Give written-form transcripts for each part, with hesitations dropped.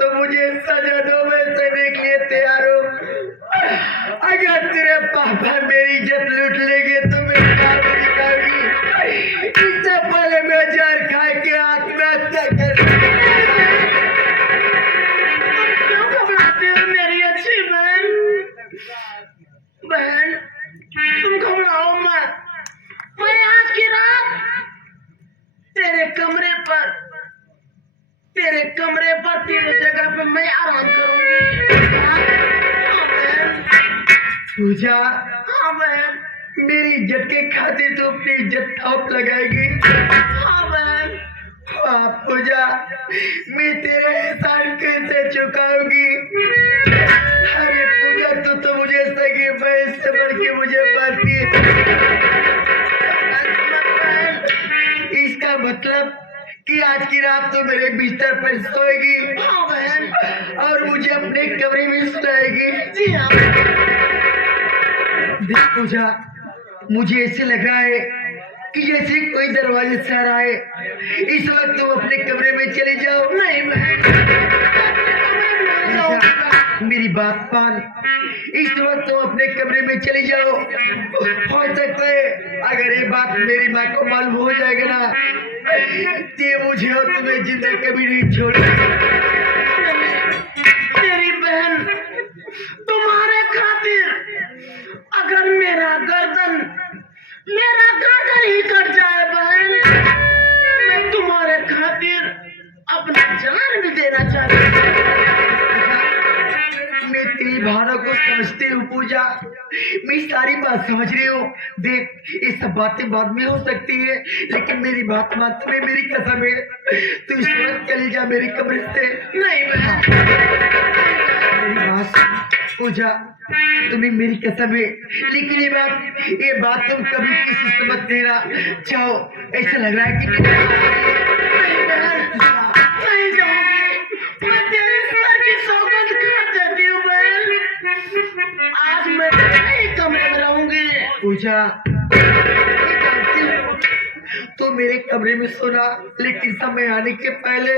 तो मुझे सजा दो, मैं सभी के लिए तैयार हूँ। अगर तेरे पापा मेरी इज्जत लूट लेंगे तो मैं क्या दिखाऊंगी। इससे पहले मैं जहर खा के आत्महत्या कर। क्यों घबराते हो मेरी अच्छी बहन? बहन तुम घबराओ मत। मैं आज की रात तेरे कमरे पर तेरे जगह पे मैं आराम करूंगी। हाँ बहन। पूजा, हाँ बहन। मेरी इज्जत के खातिर तू अपनी इज्जत थोप लगाएगी। हाँ बहन। हाँ पूजा, मैं तेरा एहसान कैसे चुकाऊंगी। अरे पूजा, तू तो मुझे सगी बहन से बढ़ के मुझे मारती है। इसका मतलब कि आज की रात तो मेरे बिस्तर पर सोएगी। हाँ बहन। और मुझे अपने कमरे में सुलाएगी। जी हाँ। देख पूजा, मुझे ऐसे लग रहा है कि जैसे कोई दरवाजे से आ रहा है। इस वक्त तुम अपने कमरे में चले जाओ। नहीं बहन, मेरी बात मान, इस वक्त तुम अपने कमरे में चले जाओ। हो सकता है अगर ये बात मेरी माँ को मालूम हो जाएगा ना, ये मुझे और तुम्हें जिंदा कभी नहीं छोड़ेगी। मेरी बहन, तुम्हारे खातिर अगर मेरा गर्दन ही कट जाए बहन, मैं तुम्हारे खातिर अपना जान भी देना चाहती हूँ। मैं तेरी भावना को समझती हूँ पूजा, मैं सारी बात समझ रही हूँ। देख, ये सब बातें बाद में हो सकती है, लेकिन मेरी बात मान, तुम्हें मेरी कसम है, तू इस वक्त चली जा मेरे कमरे से। नहीं बहन, मेरी बात सुन पूजा, तुम्हें मेरी कसम है, लेकिन ये बात तुम कभी किसी से मत कहना। जाओ, ऐसा लग रहा है कि नहीं बहन, नहीं जाऊंगी। मैं तेरे सर की सौगंध खा देती हूँ बहन। आज मैं तेरे कमरे में रहूंगी। पूजा, तो मेरे कमरे में सोना, लेकिन समय आने के पहले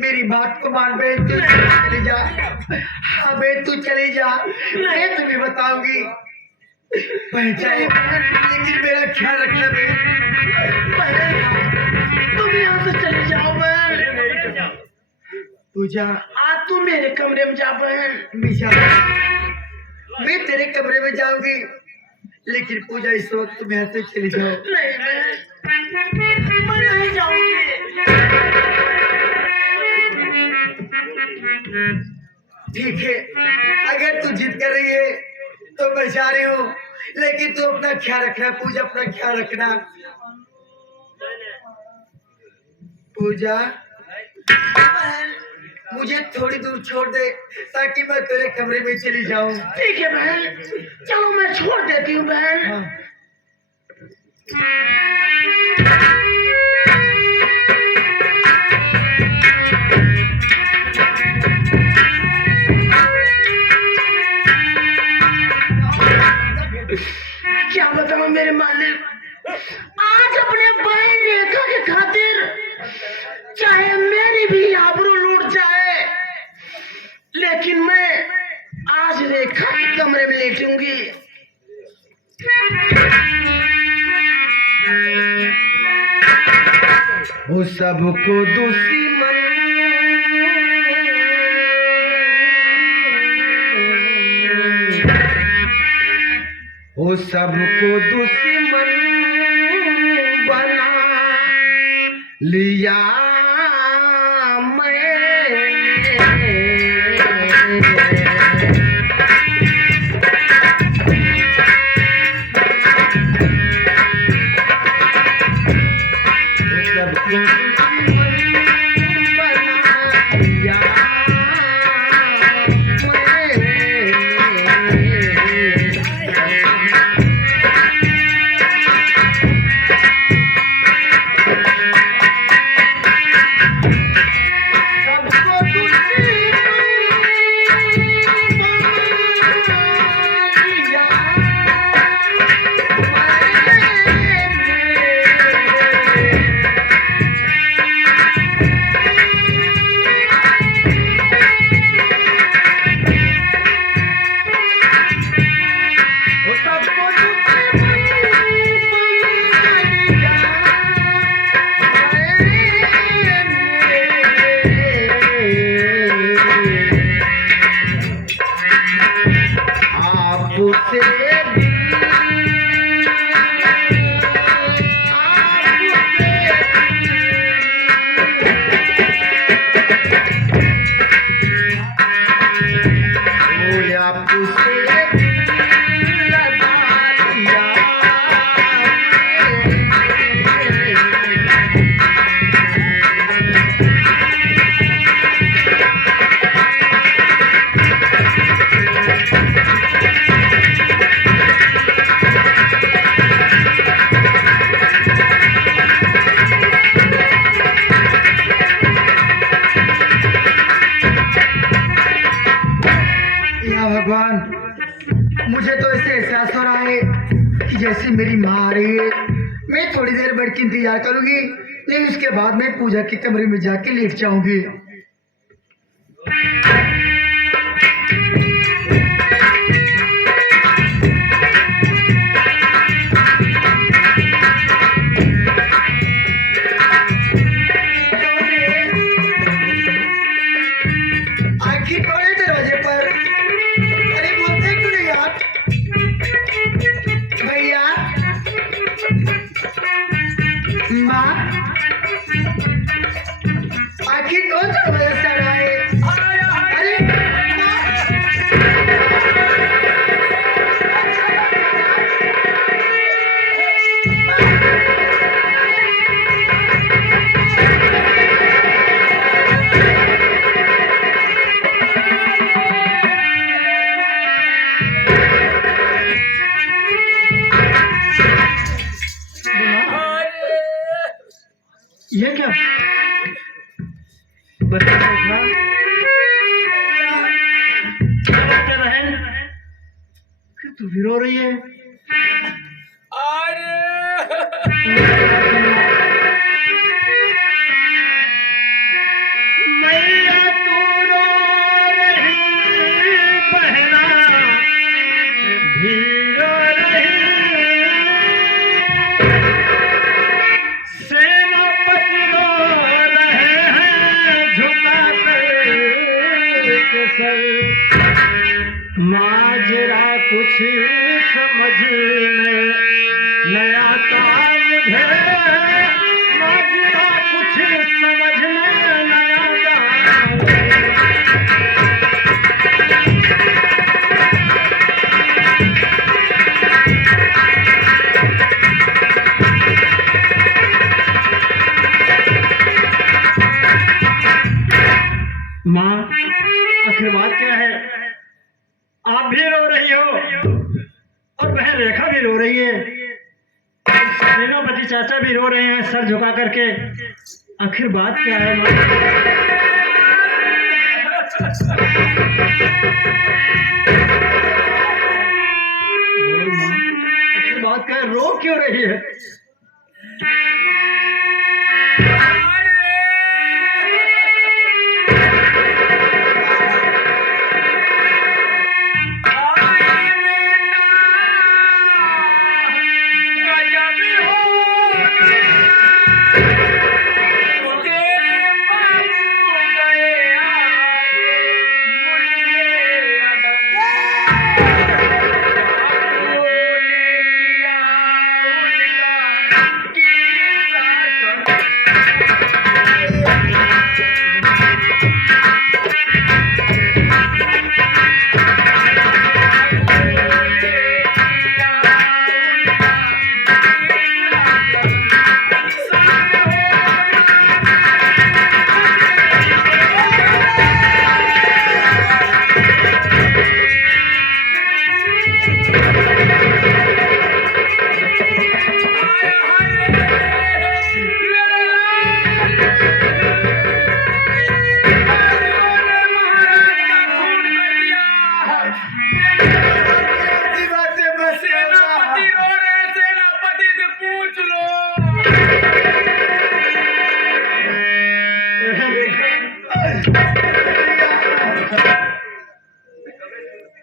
मेरी बात को मान। बहन तू चली जा। हाँ बहन तू चली जा, मैं तुम्हें बताऊंगी। लेकिन मेरा ख्याल रखना बहन, तुम यहाँ से चले जाओ बहन। पूजा, आज तू मेरे कमरे में जा बहन। मैं तेरे कमरे में जाऊंगी, लेकिन पूजा इस वक्त तुम यहाँ से चली जाओ। नहीं बहन, मैं नहीं जाऊंगी। ठीक है, अगर तू जिद कर रही है तो मैं जा रही हूँ, लेकिन तू अपना ख्याल रखना पूजा, अपना ख्याल रखना। पूजा, मुझे थोड़ी दूर छोड़ दे ताकि मैं तेरे कमरे में चली जाऊं। ठीक है बहन, चलो मैं छोड़ देती हूँ बहन। हाँ। क्या बताऊं मेरे मालिक, आज अपने बहन रेखा के खातिर चाहे मेरी भी आबरू लूट जाए, लेकिन मैं आज रेखा के कमरे में लेटूंगी। वो सबको दुश्मन वो सबको दुश्मन बना लिया भगवान, मुझे तो ऐसे एहसास हो रहा है कि जैसे मेरी माँ आ रही है। मैं थोड़ी देर बैठ के इंतजार करूंगी, नहीं उसके बाद मैं पूजा के कमरे में जाके लेट जाऊंगी। आखिर कौन है दरवाजे पर? अरे बोलते क्यों नहीं आप? भैया, माँ, आखिर कौन दरवाजा से आ रहा है? अरे ये क्या बता क्या बहन, फिर तू भी रो रही है? मैया तू रो रही, बहना भी रो रही, सेनापति रो रहे हैं झुका कर सर। माजरा कुछ समझ में नहीं आता मुझे, माजरा कुछ समझ में नहीं आता। माँ, आखिर बात क्या है? आप भी रो रही हो और बहन रेखा भी रो रही है, सेनापति चाचा भी रो रहे हैं सर झुका करके। आखिर बात क्या है माँ? बोल माँ, आखिर बात क्या है? रो क्यों रही है?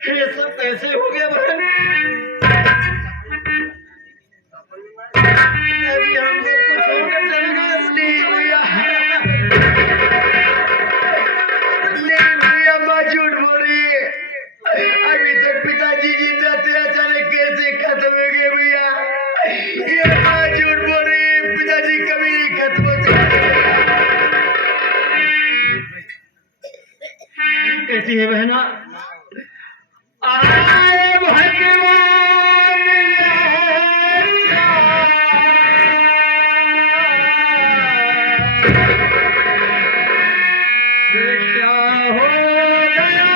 ये सब कैसे हो गया बहन? अभी हम सबको छोड़कर चले गए। नहीं भैया, नहीं भैया, माँ झूठ बोल रही है। अभी तो पिताजी जिंदा थे, अचानक कैसे खत्म हो गए भैया? ये माँ झूठ बोल रही है, पिताजी कभी नहीं खत्म होते। कैसी है बहना? आए भगवान ये क्या हो गया?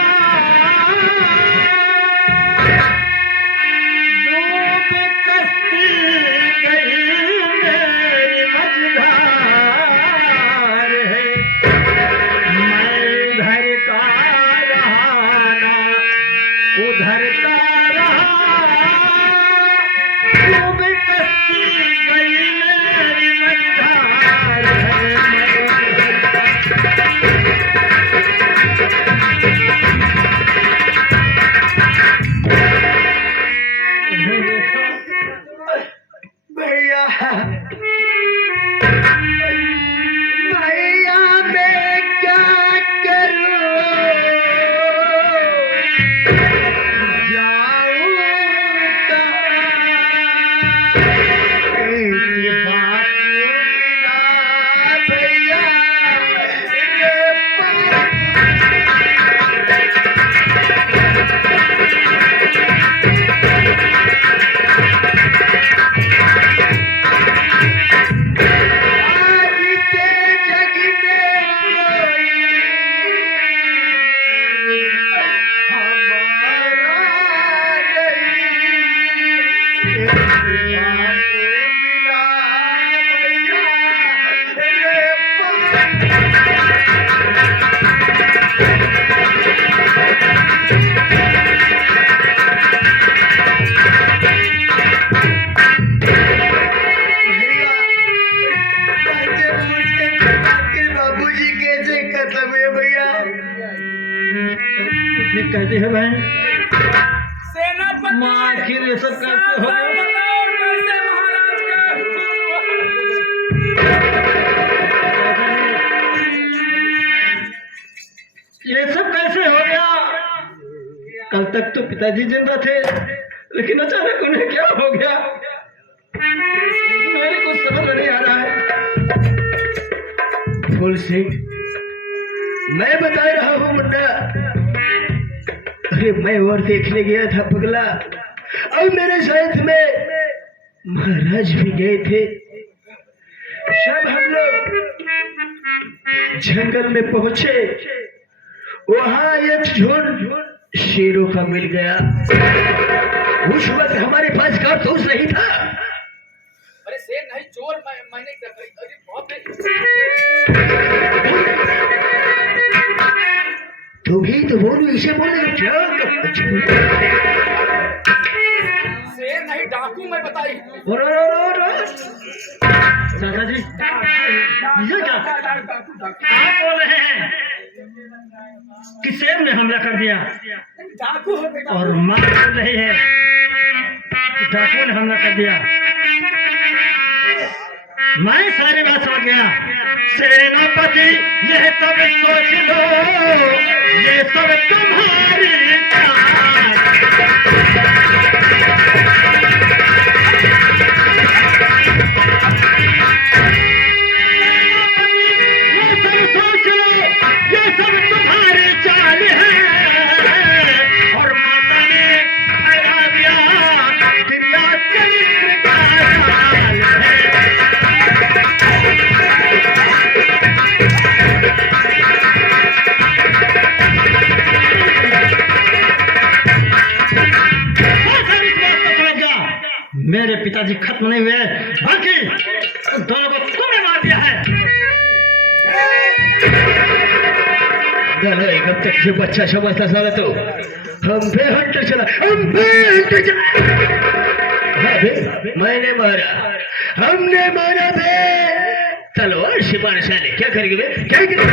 डूब कश्ती गई मेरी मझधार है, मैं घर का रहाना ये कहते हैं बहन सेनापति आखिर ये सब कैसे हो साफ गया? बताओ कैसे महाराज का ये सब कैसे हो गया? कल तक तो पिताजी जिंदा थे, लेकिन अचानक उन्हें क्या हो गया? मेरे कुछ समझ में नहीं आ रहा है। फूल सिंह, मैं बता रहा हूँ मुन्ना। अरे मैं और देखने गया था पगला, और मेरे साथ में महाराज भी गए थे। जब हम लोग जंगल में पहुंचे, वहां एक झुंड शेरों का मिल गया। उस वक्त हमारे पास कारतूस नहीं था। अरे शेर नहीं चोर मैंने अरे बहुत तू भी तो बोलो, इसे बोले क्या? शेर नहीं डाकू मैं बताई दादा जी, ये क्या डाकू आप बोल रहे हैं कि शेर ने हमला कर दिया, डाकू हो बेटा और माँ बोल रही है कि डाकुओं ने हमला कर दिया। मैं सारी बात समझ गया। सेनापति, यह सब सोच लो, ये सब तुम्हारी चाल। ये सब सोच लो, ये सब तुम्हारी चाल है। और माता ने ठहरा दिया, क्रिया चरित्र का जाल है। मेरे पिताजी खत्म नहीं हुए, बल्कि उन दोनों को तुमने मार दिया है। कब तक ये बच्चा समझता साला तो हम पे हंटर चला, हम पे हंटर चला। मैंने मारा, हमने मारा बे। तलवार से मार साले, क्या करेंगे बे? क्या करेंगे?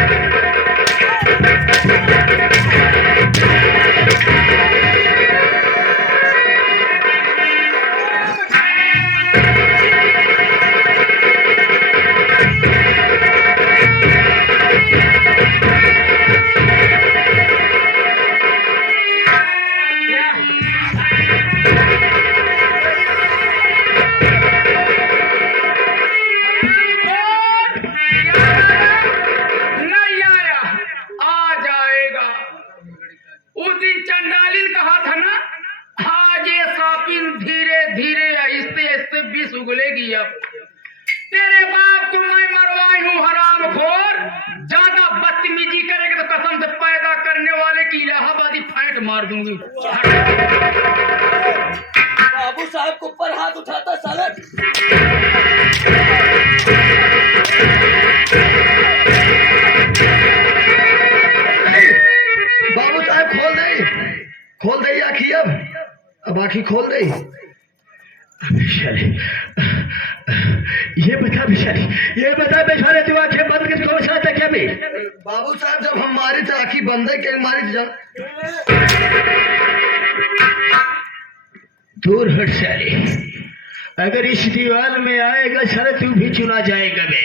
नहीं आया, आ जाएगा। उस दिन चंडालिन कहा था ना, आज ये सापिन धीरे धीरे आहिस्ते आहिस्ते विष उगलेगी। अब तेरे बाप को मैं मरवाई हूँ हरामखोर। ज्यादा बदतमीजी करेगी तो कसम से पैदा करने वाले की इलाहाबादी फाइट मार दूंगी। बाबू साहब को ऊपर हाथ उठाता साला। बाबू साहब खोल दे आखी। अब आखी खोल दे। ये बता बेचारे तू आंखें बंद करके कौन सा था क्या बे? बाबू साहब जब हम मारे थे आखी बंद है, क्या मारे थे? दूर हट साले, अगर इस दीवार में आएगा साले तू भी चुना जाएगा बे।